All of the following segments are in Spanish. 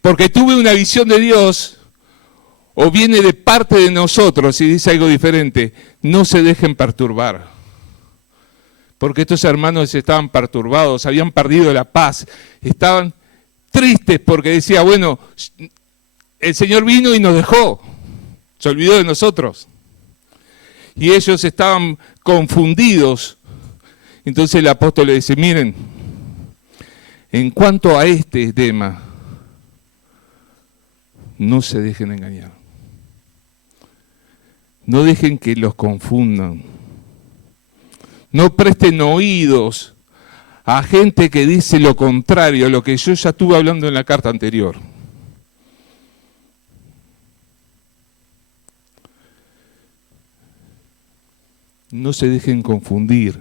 porque tuve una visión de Dios, o viene de parte de nosotros y dice algo diferente, no se dejen perturbar. Porque estos hermanos estaban perturbados, habían perdido la paz, estaban tristes porque decía, bueno, el Señor vino y nos dejó, se olvidó de nosotros. Y ellos estaban confundidos. Entonces el apóstol le dice, miren, en cuanto a este tema, no se dejen engañar. No dejen que los confundan. No presten oídos a gente que dice lo contrario a lo que yo ya estuve hablando en la carta anterior. No se dejen confundir.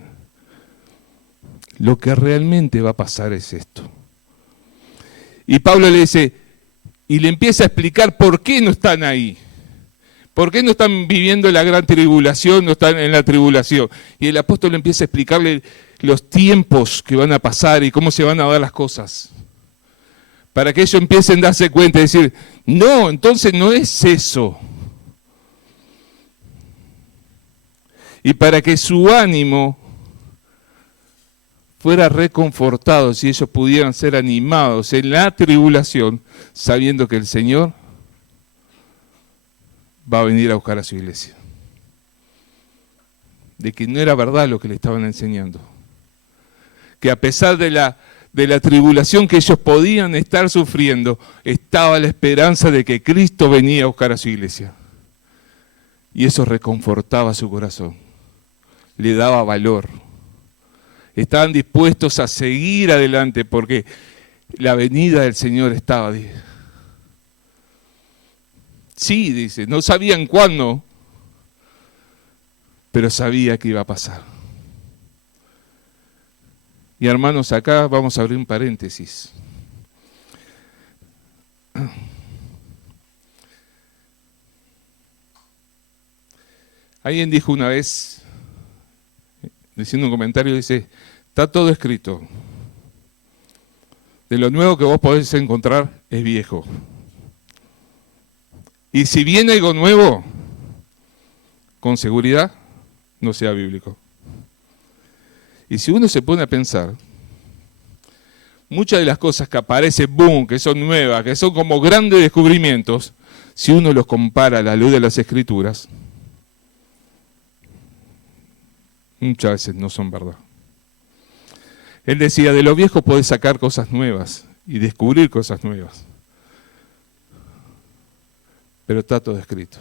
Lo que realmente va a pasar es esto. Y Pablo le dice, y le empieza a explicar por qué no están ahí. ¿Por qué no están viviendo la gran tribulación, no están en la tribulación? Y el apóstol empieza a explicarle los tiempos que van a pasar y cómo se van a dar las cosas. Para que ellos empiecen a darse cuenta y decir, no, entonces no es eso. Y para que su ánimo fuera reconfortado, si ellos pudieran ser animados en la tribulación, sabiendo que el Señor va a venir a buscar a su iglesia. De que no era verdad lo que le estaban enseñando. Que a pesar de la tribulación que ellos podían estar sufriendo, estaba la esperanza de que Cristo venía a buscar a su iglesia. Y eso reconfortaba su corazón. Le daba valor. Estaban dispuestos a seguir adelante porque la venida del Señor estaba. Sí, dice, no sabían cuándo, pero sabía que iba a pasar. Y hermanos, acá vamos a abrir un paréntesis. Alguien dijo una vez, diciendo un comentario, dice, está todo escrito. De lo nuevo que vos podés encontrar es viejo. Y si viene algo nuevo, con seguridad, no sea bíblico. Y si uno se pone a pensar, muchas de las cosas que aparecen, boom, que son nuevas, que son como grandes descubrimientos, si uno los compara a la luz de las Escrituras, muchas veces no son verdad. Él decía, de lo viejo podés sacar cosas nuevas y descubrir cosas nuevas. Pero está todo escrito.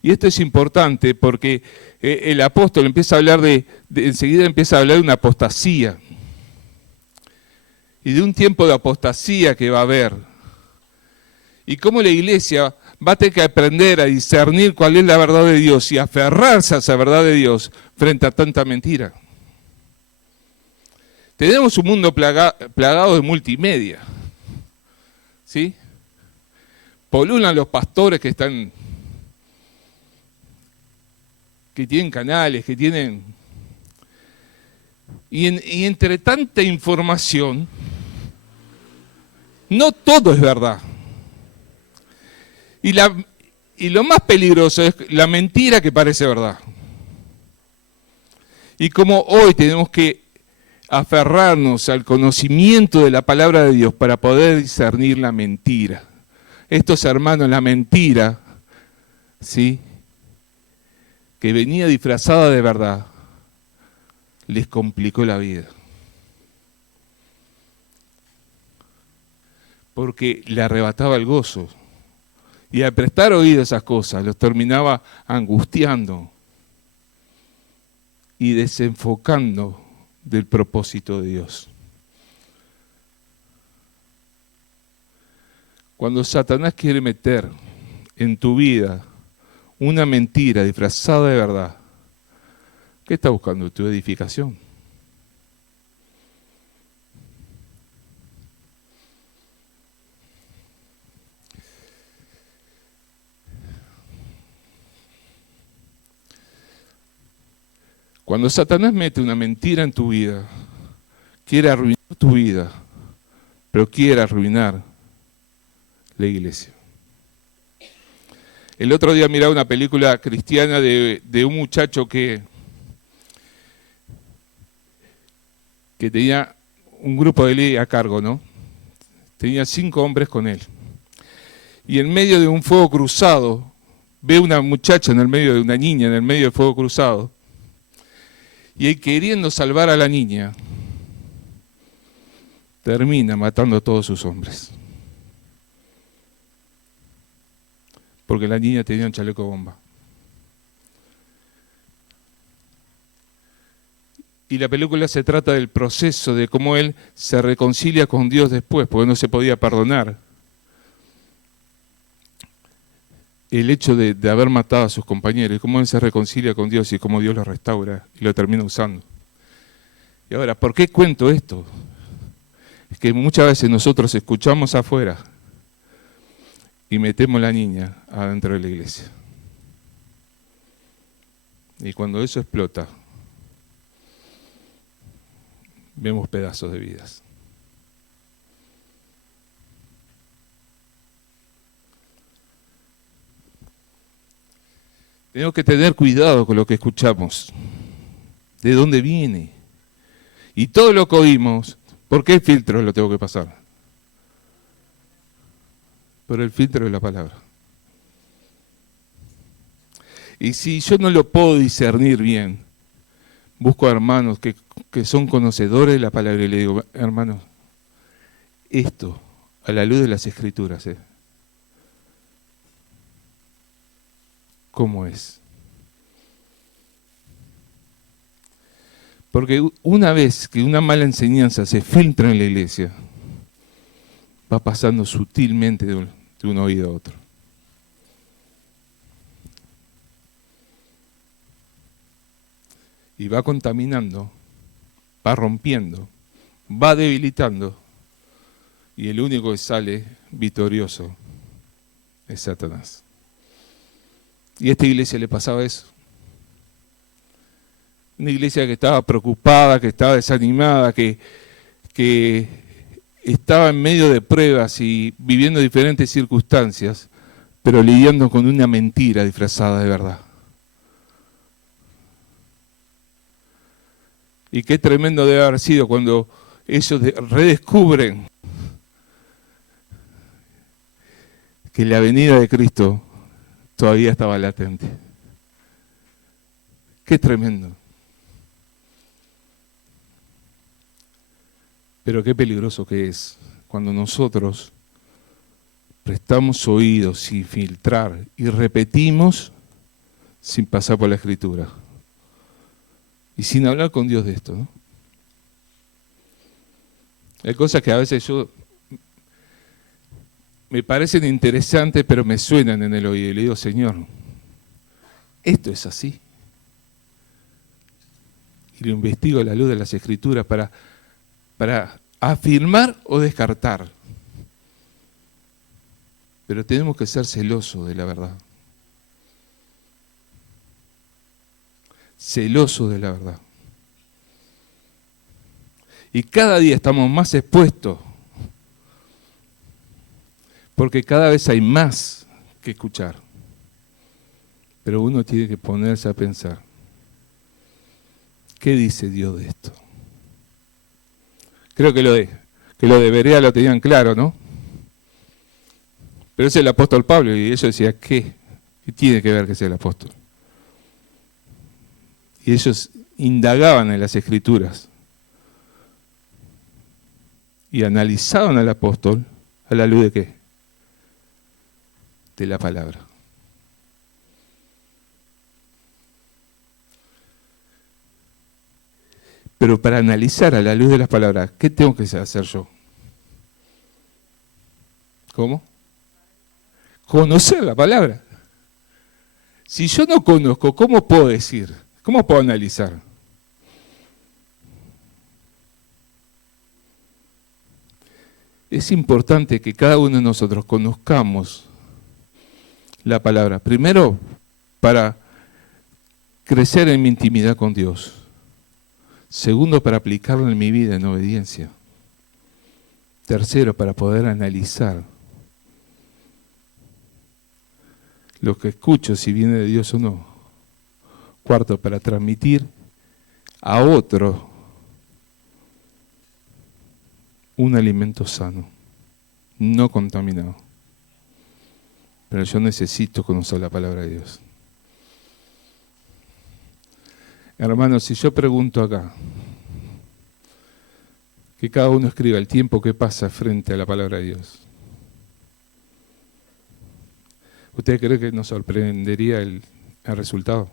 Y esto es importante porque el apóstol empieza a hablar enseguida empieza a hablar de una apostasía. Y de un tiempo de apostasía que va a haber. Y cómo la iglesia va a tener que aprender a discernir cuál es la verdad de Dios y aferrarse a esa verdad de Dios frente a tanta mentira. Tenemos un mundo plagado de multimedia. ¿Sí? Polulan los pastores que tienen canales, que tienen... Y entre tanta información, no todo es verdad. Y lo más peligroso es la mentira que parece verdad. Y como hoy tenemos que aferrarnos al conocimiento de la palabra de Dios para poder discernir la mentira. Estos hermanos, la mentira, ¿sí?, que venía disfrazada de verdad, les complicó la vida. Porque le arrebataba el gozo. Y al prestar oído a esas cosas, los terminaba angustiando y desenfocando del propósito de Dios. Cuando Satanás quiere meter en tu vida una mentira disfrazada de verdad, ¿qué está buscando? Tu edificación. Cuando Satanás mete una mentira en tu vida, quiere arruinar tu vida, pero quiere arruinar la iglesia. El otro día miraba una película cristiana de un muchacho que tenía un grupo de ley a cargo, ¿no? Tenía 5 hombres con él. Y en medio de un fuego cruzado, ve una muchacha en el medio de una niña, en el medio del fuego cruzado, y él, queriendo salvar a la niña, termina matando a todos sus hombres. Porque la niña tenía un chaleco bomba. Y la película se trata del proceso de cómo él se reconcilia con Dios después, porque no se podía perdonar el hecho de haber matado a sus compañeros, y cómo él se reconcilia con Dios y cómo Dios lo restaura y lo termina usando. Y ahora, ¿por qué cuento esto? Es que muchas veces nosotros escuchamos afuera y metemos la niña adentro de la iglesia. Y cuando eso explota, vemos pedazos de vidas. Tenemos que tener cuidado con lo que escuchamos, de dónde viene. Y todo lo que oímos, ¿por qué filtro lo tengo que pasar? Por el filtro de la palabra. Y si yo no lo puedo discernir bien, busco a hermanos que son conocedores de la palabra y le digo, hermanos, esto, a la luz de las Escrituras, ¿cómo es? Porque una vez que una mala enseñanza se filtra en la iglesia, va pasando sutilmente de un oído a otro. Y va contaminando, va rompiendo, va debilitando, y el único que sale victorioso es Satanás. Y a esta iglesia le pasaba eso. Una iglesia que estaba preocupada, que estaba desanimada, que estaba en medio de pruebas y viviendo diferentes circunstancias, pero lidiando con una mentira disfrazada de verdad. Y qué tremendo debe haber sido cuando ellos redescubren que la venida de Cristo todavía estaba latente. Qué tremendo. Pero qué peligroso que es cuando nosotros prestamos oídos sin filtrar y repetimos sin pasar por la Escritura. Y sin hablar con Dios de esto, ¿no? Hay cosas que a veces me parecen interesantes, pero me suenan en el oído. Y le digo, Señor, esto es así. Y lo investigo a la luz de las Escrituras para afirmar o descartar. Pero tenemos que ser celosos de la verdad. Celosos de la verdad. Y cada día estamos más expuestos, porque cada vez hay más que escuchar. Pero uno tiene que ponerse a pensar, ¿qué dice Dios de esto? Creo que lo de Berea lo tenían claro, ¿no? Pero es el apóstol Pablo, y ellos decían, ¿qué tiene que ver que sea el apóstol? Y ellos indagaban en las Escrituras y analizaban al apóstol a la luz de ¿qué? De la palabra. Pero para analizar a la luz de las palabras, ¿qué tengo que hacer yo? ¿Cómo? Conocer la palabra. Si yo no conozco, ¿cómo puedo decir? ¿Cómo puedo analizar? Es importante que cada uno de nosotros conozcamos la palabra. Primero, para crecer en mi intimidad con Dios. Segundo, para aplicarla en mi vida en obediencia. Tercero, para poder analizar lo que escucho, si viene de Dios o no. Cuarto, para transmitir a otro un alimento sano, no contaminado. Pero yo necesito conocer la palabra de Dios. Hermanos, si yo pregunto acá, que cada uno escriba el tiempo que pasa frente a la palabra de Dios, ¿usted cree que nos sorprendería el resultado?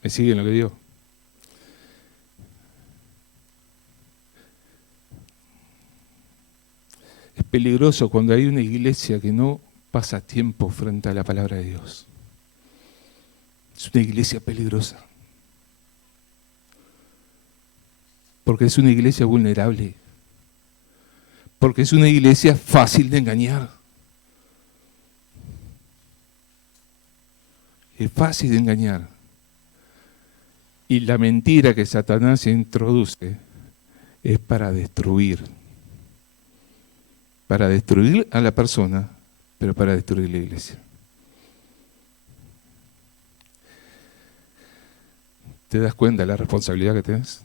¿Me siguen lo que digo? Es peligroso cuando hay una iglesia que no pasa tiempo frente a la palabra de Dios. Es una iglesia peligrosa. Porque es una iglesia vulnerable. Porque es una iglesia fácil de engañar. Es fácil de engañar. Y la mentira que Satanás introduce es para destruir. Para destruir a la persona, pero para destruir la iglesia. ¿Te das cuenta de la responsabilidad que tienes?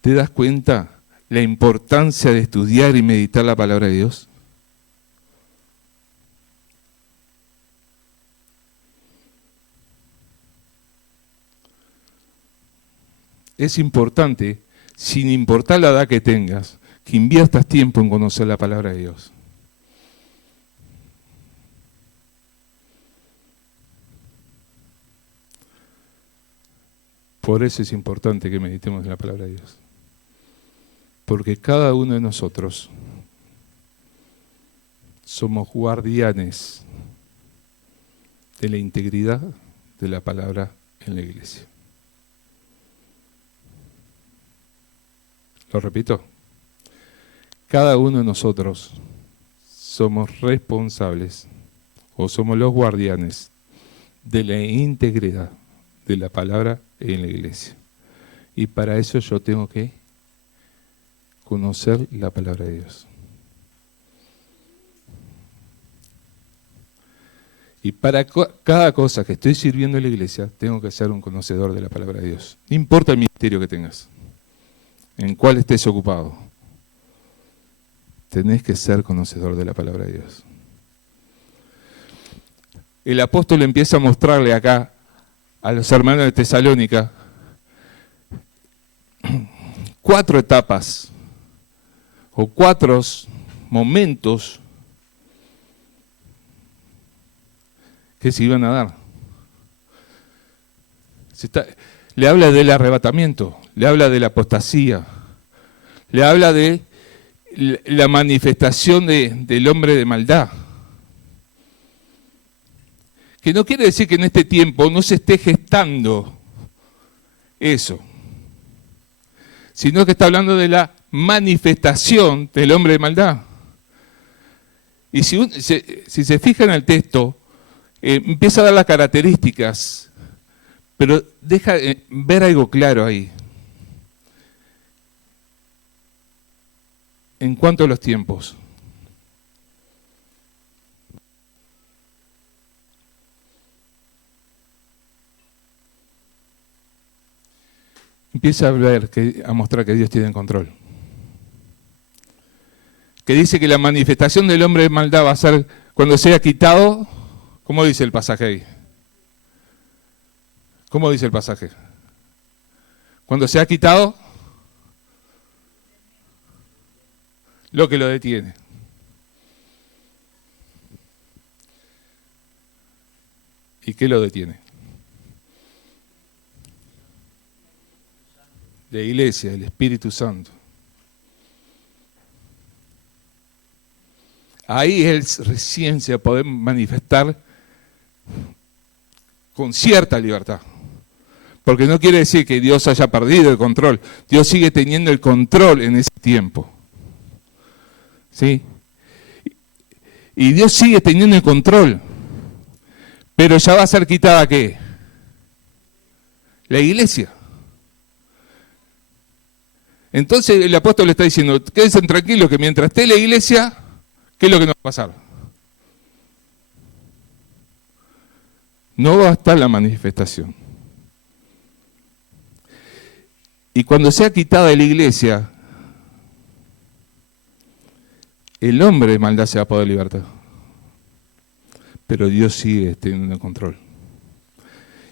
¿Te das cuenta la importancia de estudiar y meditar la palabra de Dios? Es importante, sin importar la edad que tengas, que inviertas tiempo en conocer la palabra de Dios. Por eso es importante que meditemos en la palabra de Dios. Porque cada uno de nosotros somos guardianes de la integridad de la palabra en la iglesia. Lo repito. Cada uno de nosotros somos responsables o somos los guardianes de la integridad de la palabra en la iglesia. Y para eso yo tengo que conocer la palabra de Dios. Y para cada cosa que estoy sirviendo en la iglesia, tengo que ser un conocedor de la palabra de Dios. No importa el ministerio que tengas, en cuál estés ocupado, tenés que ser conocedor de la palabra de Dios. El apóstol empieza a mostrarle acá a los hermanos de Tesalónica 4 etapas o 4 momentos que se iban a dar. Le habla del arrebatamiento, le habla de la apostasía, le habla de la manifestación del hombre de maldad. Que no quiere decir que en este tiempo no se esté gestando eso, sino que está hablando de la manifestación del hombre de maldad. Y si se fija en el texto, empieza a dar las características, pero deja ver algo claro ahí. En cuanto a los tiempos. Empieza a mostrar que Dios tiene el control. Que dice que la manifestación del hombre de maldad va a ser cuando sea quitado. ¿Cómo dice el pasaje ahí? ¿Cómo dice el pasaje? Cuando sea quitado lo que lo detiene. ¿Y qué lo detiene? La iglesia, el Espíritu Santo. Ahí él recién se va a poder manifestar con cierta libertad. Porque no quiere decir que Dios haya perdido el control. Dios sigue teniendo el control en ese tiempo. ¿Sí? Y Dios sigue teniendo el control. Pero ya va a ser quitada ¿qué? La iglesia. Entonces el apóstol le está diciendo, quédense tranquilos que mientras esté la iglesia, ¿qué es lo que nos va a pasar? No va a estar la manifestación. Y cuando sea quitada de la iglesia, el hombre de maldad se va a poder libertar. Pero Dios sigue teniendo control.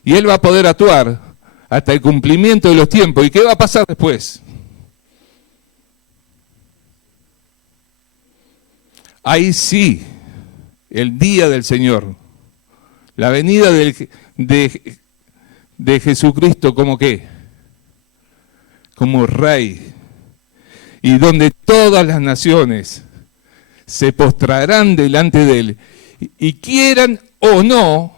Y Él va a poder actuar hasta el cumplimiento de los tiempos. ¿Y qué va a pasar después? Ahí sí, el día del Señor, la venida de Jesucristo como qué, como Rey, y donde todas las naciones se postrarán delante de Él, y quieran o no,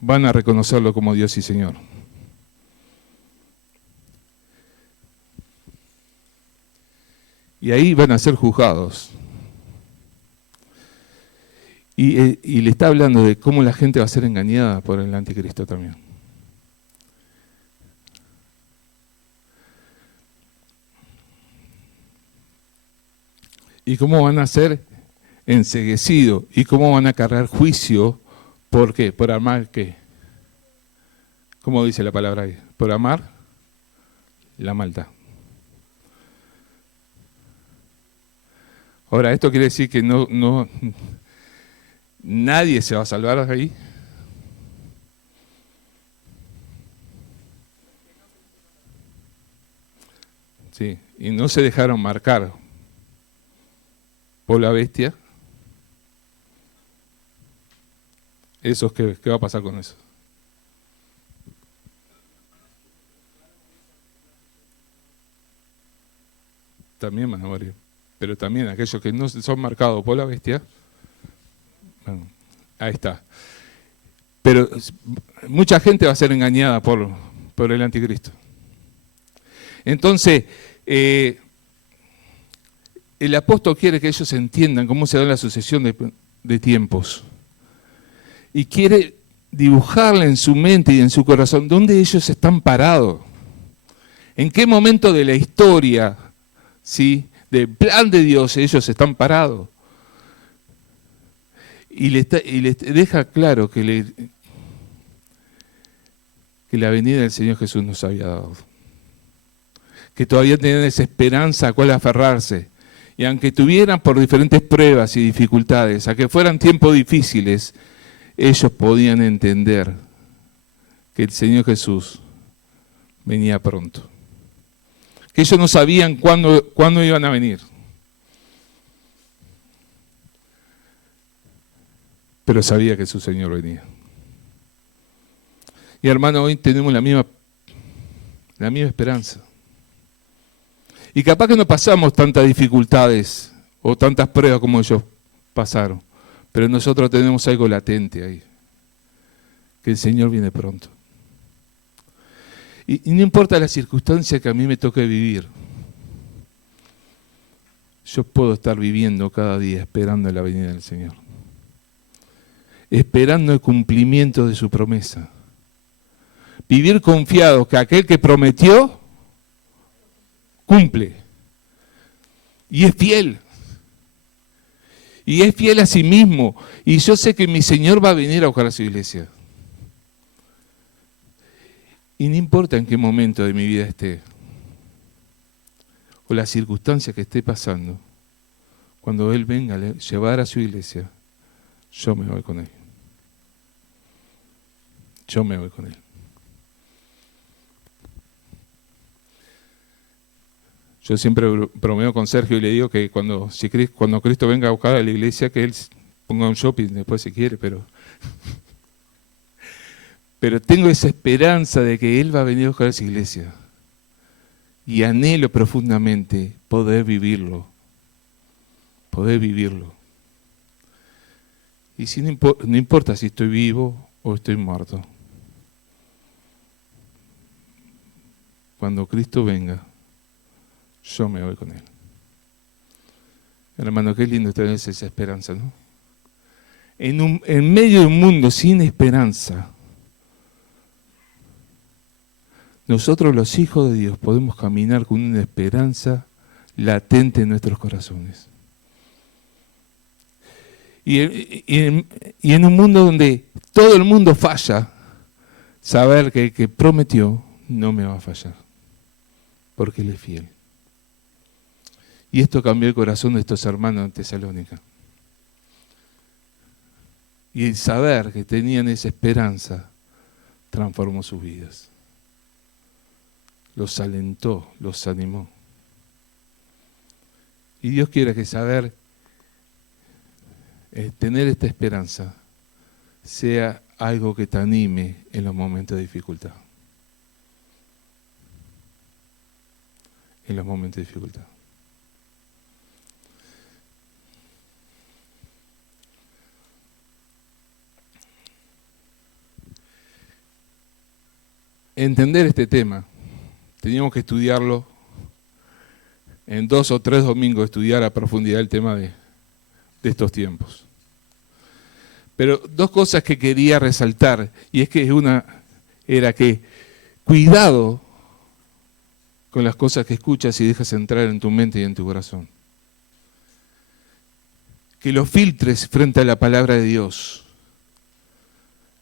van a reconocerlo como Dios y Señor. Y ahí van a ser juzgados. Y le está hablando de cómo la gente va a ser engañada por el anticristo también. Y cómo van a ser enceguecidos y cómo van a cargar juicio. ¿Por qué? ¿Por amar qué? ¿Cómo dice la palabra ahí? Por amar la maldad. Ahora, ¿esto quiere decir que nadie se va a salvar ahí? Sí, y no se dejaron marcar por la bestia. ¿Esos qué va a pasar con eso? También van a morir. Pero también aquellos que no son marcados por la bestia, bueno, ahí está. Pero mucha gente va a ser engañada por el anticristo. Entonces, el apóstol quiere que ellos entiendan cómo se da la sucesión de tiempos. Y quiere dibujarle en su mente y en su corazón dónde ellos están parados. En qué momento de la historia, ¿sí?, del plan de Dios ellos están parados. Y le deja claro que la venida del Señor Jesús nos había dado. Que todavía tenían esa esperanza a cual aferrarse. Y aunque tuvieran por diferentes pruebas y dificultades, a que fueran tiempos difíciles, ellos podían entender que el Señor Jesús venía pronto. Que ellos no sabían cuándo iban a venir. Pero sabía que su Señor venía. Y hermano, hoy tenemos la misma esperanza. Y capaz que no pasamos tantas dificultades o tantas pruebas como ellos pasaron, pero nosotros tenemos algo latente ahí, que el Señor viene pronto. Y no importa la circunstancia que a mí me toque vivir, yo puedo estar viviendo cada día esperando la venida del Señor, esperando el cumplimiento de su promesa. Vivir confiado que aquel que prometió, cumple. Y es fiel. Y es fiel a sí mismo. Y yo sé que mi Señor va a venir a buscar a su iglesia. Y no importa en qué momento de mi vida esté, o la circunstancia que esté pasando, cuando Él venga a llevar a su iglesia, yo me voy con Él. Yo me voy con Él. Yo siempre bromeo con Sergio y le digo que cuando Cristo venga a buscar a la iglesia, que Él ponga un shopping después si quiere, pero tengo esa esperanza de que Él va a venir a buscar a esa iglesia. Y anhelo profundamente poder vivirlo. Y si no importa si estoy vivo o estoy muerto. Cuando Cristo venga, yo me voy con Él. Hermano, qué lindo tener esa esperanza, ¿no? En medio de un mundo sin esperanza, nosotros los hijos de Dios podemos caminar con una esperanza latente en nuestros corazones. Y en un mundo donde todo el mundo falla, saber que el que prometió no me va a fallar, porque Él es fiel. Y esto cambió el corazón de estos hermanos en Tesalónica. Y el saber que tenían esa esperanza transformó sus vidas. Los alentó, los animó. Y Dios quiere que saber, tener esta esperanza, sea algo que te anime en los momentos de dificultad. En los momentos de dificultad. Entender este tema, teníamos que estudiarlo en 2 o 3 domingos, estudiar a profundidad el tema de estos tiempos. Pero 2 cosas que quería resaltar, y es que una era que cuidado con las cosas que escuchas y dejas entrar en tu mente y en tu corazón. Que lo filtres frente a la palabra de Dios.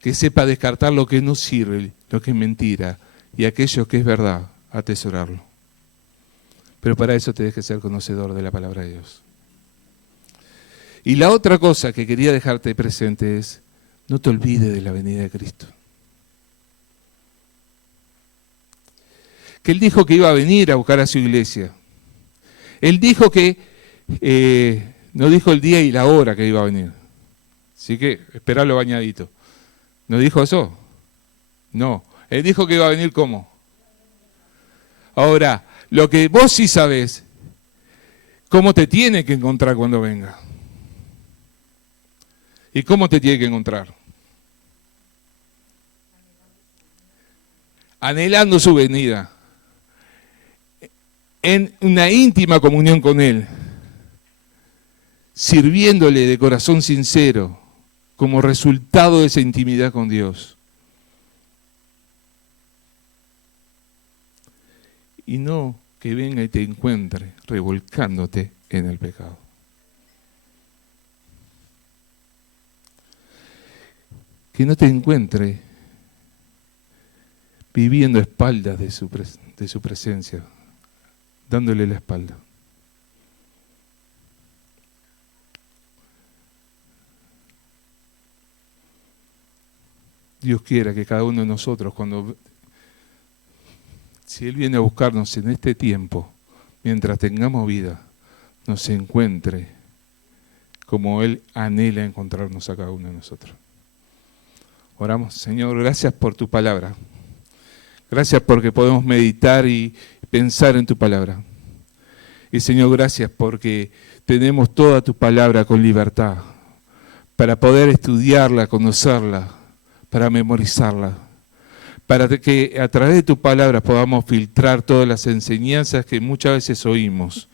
Que sepa descartar lo que no sirve, lo que es mentira, y aquello que es verdad, atesorarlo. Pero para eso tenés que ser conocedor de la palabra de Dios. Y la otra cosa que quería dejarte presente es, no te olvides de la venida de Cristo. Que Él dijo que iba a venir a buscar a su iglesia. Él dijo que, no dijo el día y la hora que iba a venir. Así que esperalo bañadito. ¿No dijo eso? No. Él dijo que iba a venir ¿cómo? Ahora, lo que vos sí sabés, cómo te tiene que encontrar cuando venga. ¿Y cómo te tiene que encontrar? Anhelando su venida. En una íntima comunión con Él. Sirviéndole de corazón sincero. Como resultado de esa intimidad con Dios. Y no que venga y te encuentre revolcándote en el pecado. Que no te encuentre viviendo a espaldas de su presencia, dándole la espalda. Dios quiera que cada uno de nosotros, si Él viene a buscarnos en este tiempo, mientras tengamos vida, nos encuentre como Él anhela encontrarnos a cada uno de nosotros. Oramos. Señor, gracias por tu palabra. Gracias porque podemos meditar y pensar en tu palabra. Y Señor, gracias porque tenemos toda tu palabra con libertad para poder estudiarla, conocerla, para memorizarla, para que a través de tu palabra podamos filtrar todas las enseñanzas que muchas veces oímos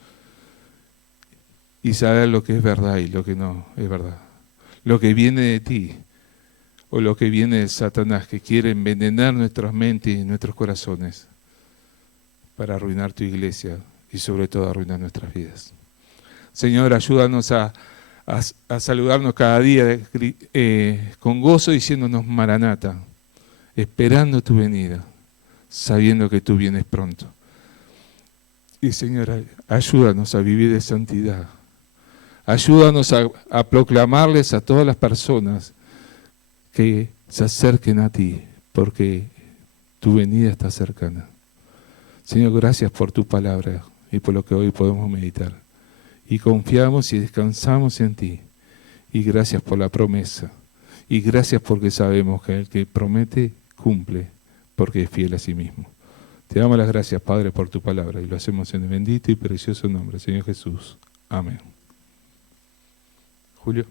y saber lo que es verdad y lo que no es verdad. Lo que viene de ti o lo que viene de Satanás, que quiere envenenar nuestras mentes y nuestros corazones para arruinar tu iglesia y sobre todo arruinar nuestras vidas. Señor, ayúdanos a saludarnos cada día con gozo diciéndonos Maranata, esperando tu venida, sabiendo que tú vienes pronto. Y Señor, ayúdanos a vivir de santidad. Ayúdanos a proclamarles a todas las personas que se acerquen a ti, porque tu venida está cercana. Señor, gracias por tu palabra y por lo que hoy podemos meditar. Y confiamos y descansamos en ti. Y gracias por la promesa. Y gracias porque sabemos que el que promete, cumple, porque es fiel a sí mismo. Te damos las gracias, Padre, por tu palabra. Y lo hacemos en el bendito y precioso nombre, Señor Jesús. Amén. Julio.